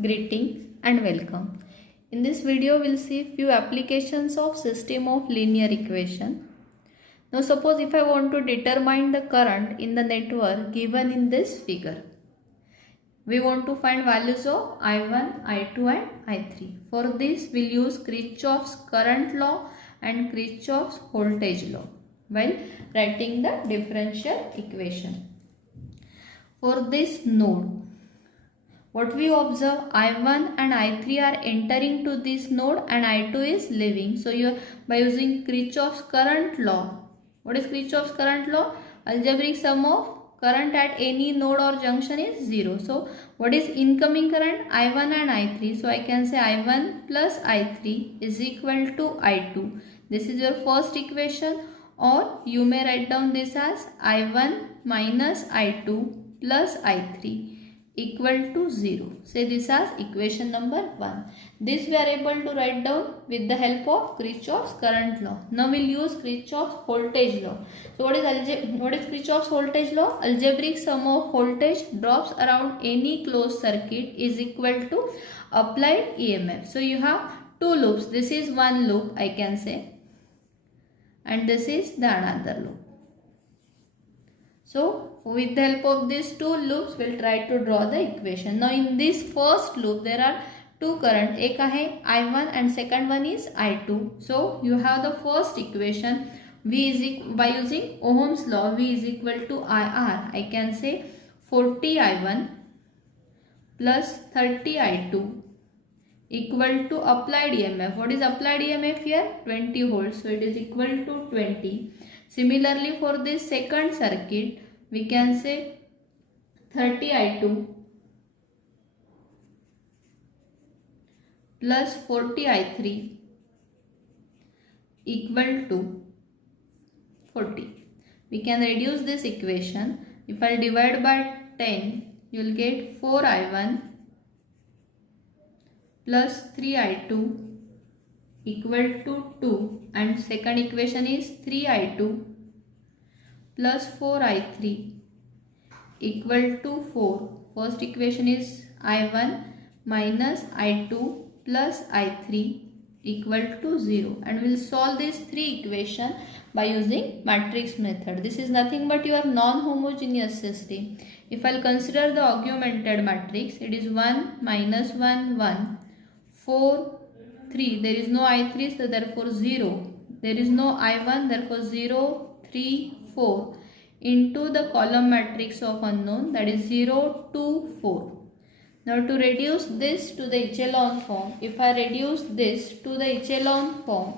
Greetings and welcome. In this video, we'll see few applications of system of linear equation. Now suppose if I want to determine the current in the network given in this figure. We want to find values of I1, I2 and I3. For this, we'll use Kirchhoff's current law and Kirchhoff's voltage law while writing the differential equation. For this node, what we observe, I1 and I3 are entering to this node and I2 is leaving. So by using Kirchhoff's current law. What is Kirchhoff's current law? Algebraic sum of current at any node or junction is 0. So what is incoming current? I1 and I3. So I can say I1 plus I3 is equal to I2. This is your first equation, or you may write down this as I1 minus I2 plus I3 equal to 0. Say this as equation number 1. This we are able to write down with the help of Kirchhoff's current law. Now we will use Kirchhoff's voltage law. So what is Kirchhoff's voltage law? Algebraic sum of voltage drops around any closed circuit is equal to applied EMF. So you have two loops. This is one loop, I can say, and this is the another loop. So with the help of these two loops, we'll try to draw the equation. Now in this first loop, there are two current. एक आहे I1 and second one is I2. So you have the first equation. By using Ohm's law, V is equal to IR. I can say 40 I1 plus 30 I2 equal to applied EMF. What is applied EMF here? 20 volts. So it is equal to 20. Similarly, for this second circuit, we can say 30 I2 plus 40 I3 equal to 40. We can reduce this equation. If I divide by 10, you will get 4 I1 plus 3 I2 equal to 2, and second equation is 3 I2 plus 4 I3 equal to 4. First equation is I1 minus I2 plus I3 equal to 0, and we will solve these three equations by using matrix method. This is nothing but your non-homogeneous system. If I will consider the augmented matrix, it is 1 minus 1 1 4 3. There is no I3, so therefore 0. There is no I1, therefore 0 3 4 into the column matrix of unknown, that is 0 2 4. Now to reduce this to the echelon form, if I reduce this to the echelon form,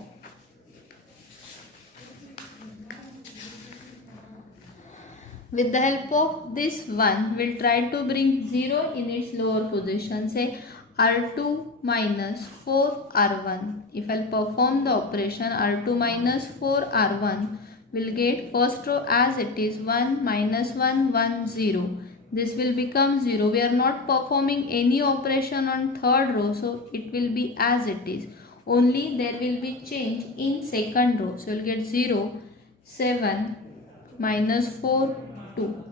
with the help of this one, we will try to bring 0 in its lower position. Say R2 minus 4 R1. If I perform the operation, R2 minus 4 R1 will get first row as it is 1 minus 1 1 0. This will become 0. We are not performing any operation on third row, so it will be as it is. Only there will be change in second row. So you will get 0 7 minus 4 2.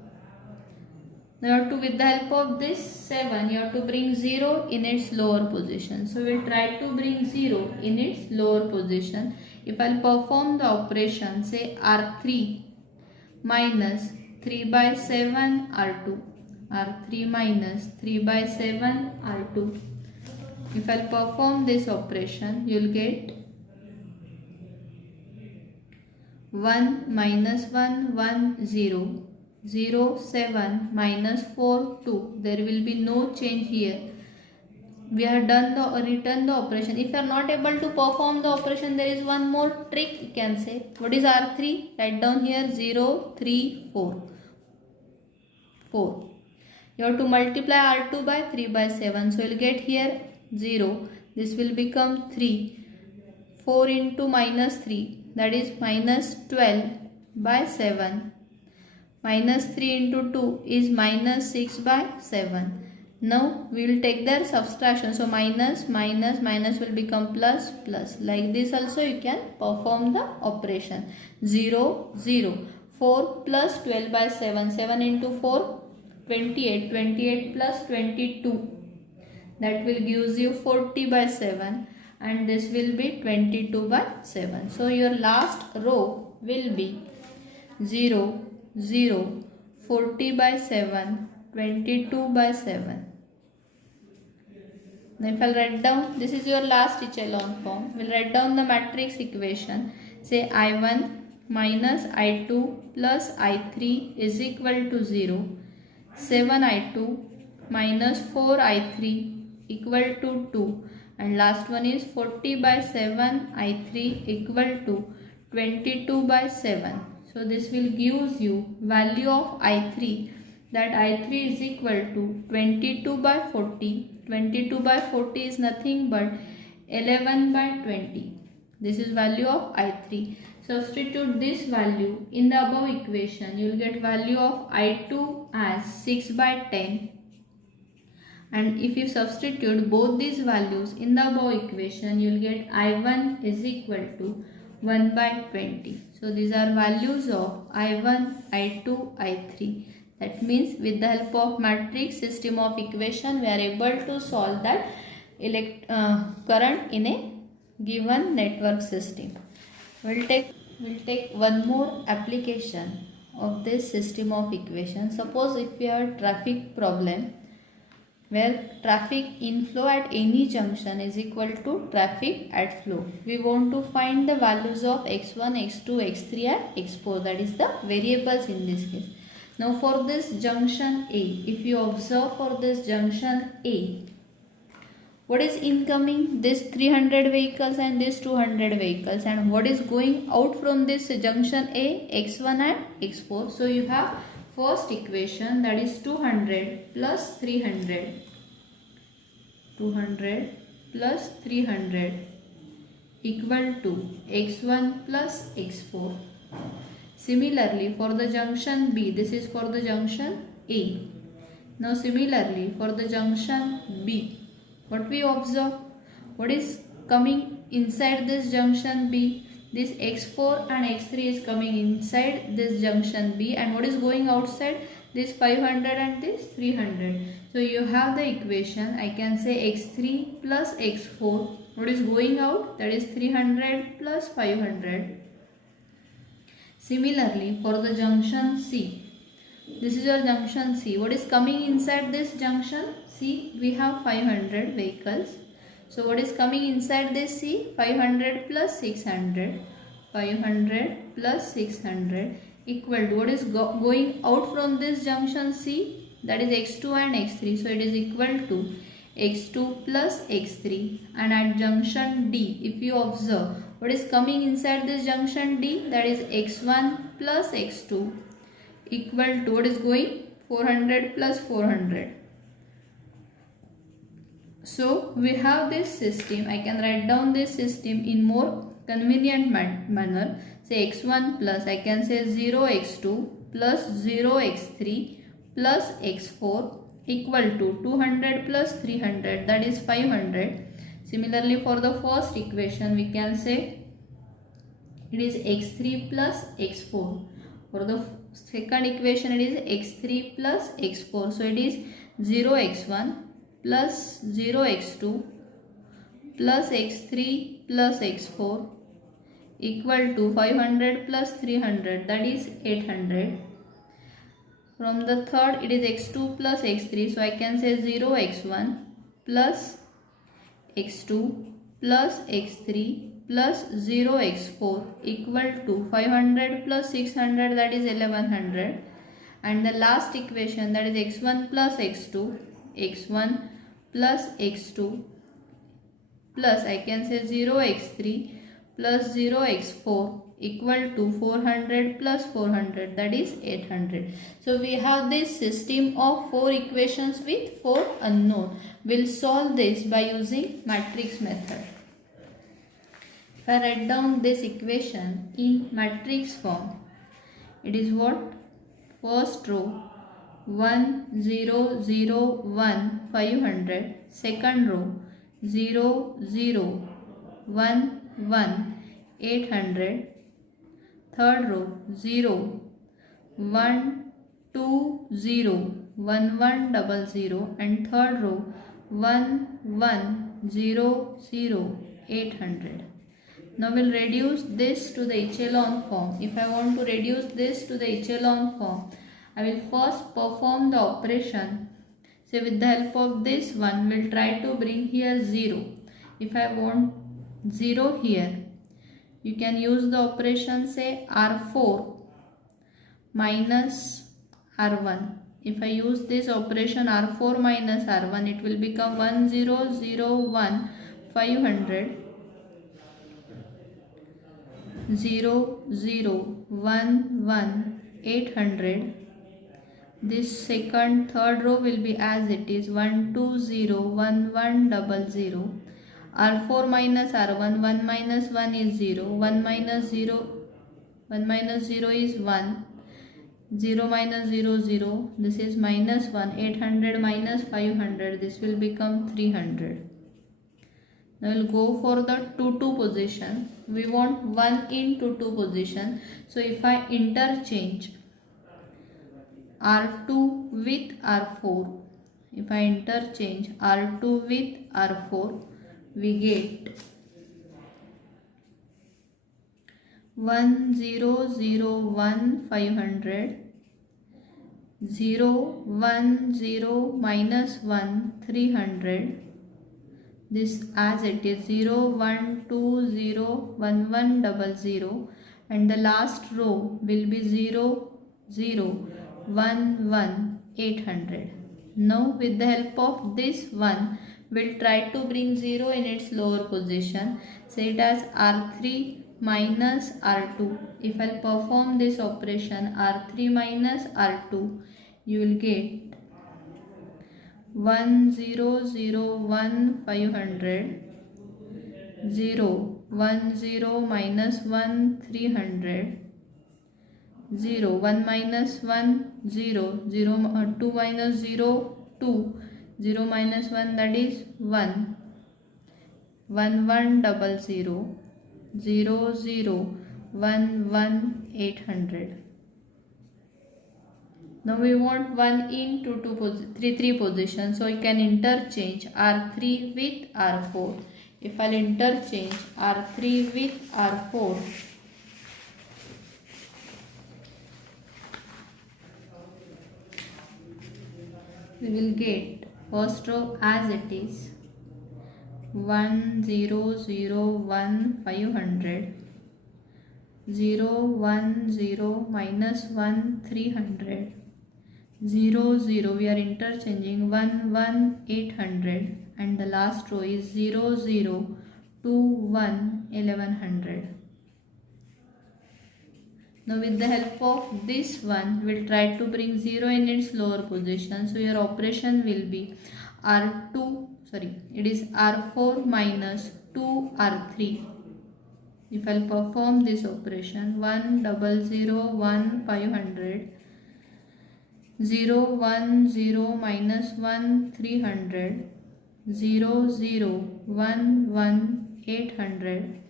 Now with the help of this 7, you have to bring 0 in its lower position. So we will try to bring 0 in its lower position. If I will perform the operation, say R3 minus 3 by 7 R2. R3 minus 3 by 7 R2. If I will perform this operation, you will get 1 minus 1 1 0. 0 7 minus 4 2. There will be no change here. We have written the operation. If you are not able to perform the operation, there is one more trick you can say. What is R3? Write down here 0 3 4. 4. You have to multiply R2 by 3 by 7. So you will get here 0. This will become 3. 4 into minus 3, that is minus 12 by 7. Minus 3 into 2 is minus 6 by 7. Now we will take their subtraction. So minus will become plus plus. Like this also you can perform the operation. 0 0. 4 plus 12 by 7. 7 into 4 28. 28 plus 22. that will gives you 40 by 7 and this will be 22 by 7. So your last row will be 0, 0, 40 by 7, 22 by 7. Now if I'll write down, this is your last echelon form. We'll write down the matrix equation. Say I1 minus I2 plus I3 is equal to 0. 7I2 minus 4I3 equal to 2. And last one is 40 by 7 I3 equal to 22 by 7. So this will gives you value of I3, that I3 is equal to 22 by 40. 22 by 40 is nothing but 11 by 20. This is value of I3. Substitute this value in the above equation. You will get value of I2 as 6 by 10. And if you substitute both these values in the above equation, you will get I1 is equal to 1 by 20. So these are values of I1, I2, I3. That means with the help of matrix system of equation, we are able to solve that current in a given network system. We'll take one more application of this system of equation. Suppose if we have traffic problem where traffic inflow at any junction is equal to traffic at flow. We want to find the values of x1, x2, x3 and x4, that is the variables in this case. Now for this junction A, if you observe for this junction A, what is incoming? This 300 vehicles and this 200 vehicles, and what is going out from this junction A? X1 and x4. So you have first equation, that is 200 plus 300. 200 plus 300 equal to x1 plus x4. Similarly for the junction B, this is for the junction A. Now similarly for the junction B, what we observe? What is coming inside this junction B? This x4 and x3 is coming inside this junction B, and what is going outside? This 500 and this 300. So you have the equation, I can say x3 plus x4. What is going out? That is 300 plus 500. Similarly for the junction C, this is your junction C. What is coming inside this junction C? We have 500 vehicles. So what is coming inside this C? 500 plus 600. 500 plus 600 equal to what is going out from this junction C? That is x2 and x3. So it is equal to x2 plus x3. And at junction D, if you observe, what is coming inside this junction D? That is x1 plus x2 equal to what is going? 400 plus 400. So we have this system. I can write down this system in more convenient manner. Say x1 plus, I can say 0x2 plus 0x3 plus x4 equal to 200 plus 300, that is 500. Similarly for the first equation, we can say it is x3 plus x4. For the second equation, it is x3 plus x4. So it is 0x1 plus 0x2 plus x3 plus x4 equal to 500 plus 300, that is 800. From the third, it is x2 plus x3. So I can say 0x1 plus x2 plus x3 plus 0x4 equal to 500 plus 600, that is 1100. And the last equation, that is x1 plus x2, x1 plus x2 plus I can say 0x3 plus 0x4 equal to 400 plus 400, that is 800. So we have this system of 4 equations with 4 unknown. We'll solve this by using matrix method. If I write down this equation in matrix form, it is what? First row 1 0 0 1 500, second row 0 0 1 1 800, third row 0 1 2 0 1 1 0 0, and third row 800. Now we'll reduce this to the echelon form. If I want to reduce this to the echelon form, I will first perform the operation. Say with the help of this one, we'll try to bring here 0. If I want 0 here, you can use the operation say R4 minus R1. If I use this operation R4 minus R1, it will become 1001 500 0011 800. This second third row will be as it is 1201100. R4 minus R1, 1 minus 1 is 0, 1 minus 0 is 1, 0 minus 0 0, this is minus 1, 800 minus 500, this will become 300. Now we will go for the 2 2 position. We want 1 in 2 2 position. So if I interchange R2 with R4, if I interchange R2 with R4, we get 1001 500 010 minus 1 300. This as it is 01201100, and the last row will be 0011 800. Now with the help of this one, we'll try to bring 0 in its lower position. Say it as R3 minus R2. If I'll perform this operation R3 minus R2, you will get 1001 500 010 minus 1 300 0 1 minus 1 0 0 2 minus 0 2 0 minus 1, that is 1 1100 0011 800. Now we want 1 in 3 position, so you can interchange R3 with R4. If I'll interchange R3 with R4, we will get first row as it is 1001 500 010 minus 1 300 00, we are interchanging 11 800, and the last row is 0021 1100. Now with the help of this one, we'll try to bring 0 in its lower position. So your operation will be R4 minus 2R3. If I'll perform this operation, 1001 500 010 minus 1 300 0011 800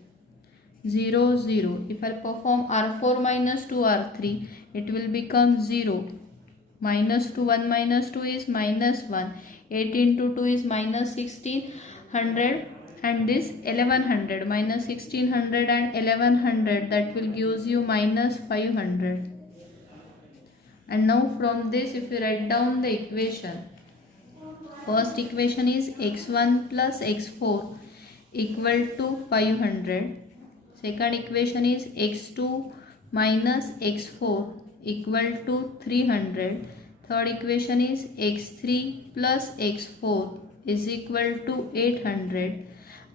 00. If I perform R4 minus 2 R3, it will become 0. Minus 2, 1 minus 2 is minus 1. 8 into 2 is minus 1600, and this 1100. Minus 1600 and 1100, that will gives you minus 500. And now from this, if you write down the equation, first equation is x1 plus x4 equal to 500. Second equation is x2 minus x4 equal to 300. Third equation is x3 plus x4 is equal to 800.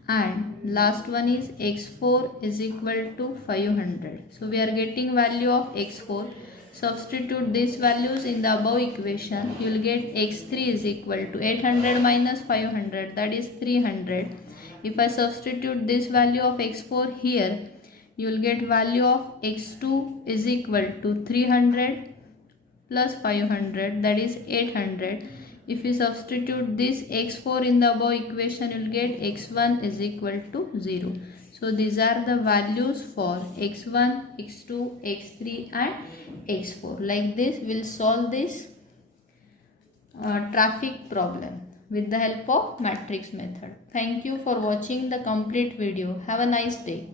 And last one is x4 is equal to 500. So we are getting value of x4. Substitute these values in the above equation. You will get x3 is equal to 800 minus 500, that is 300. If I substitute this value of x4 here, you will get value of x2 is equal to 300 plus 500, that is 800. If you substitute this x4 in the above equation, you will get x1 is equal to 0. So these are the values for x1, x2, x3 and x4. Like this, we will solve this traffic problem. with the help of matrix method. Thank you for watching the complete video. Have a nice day.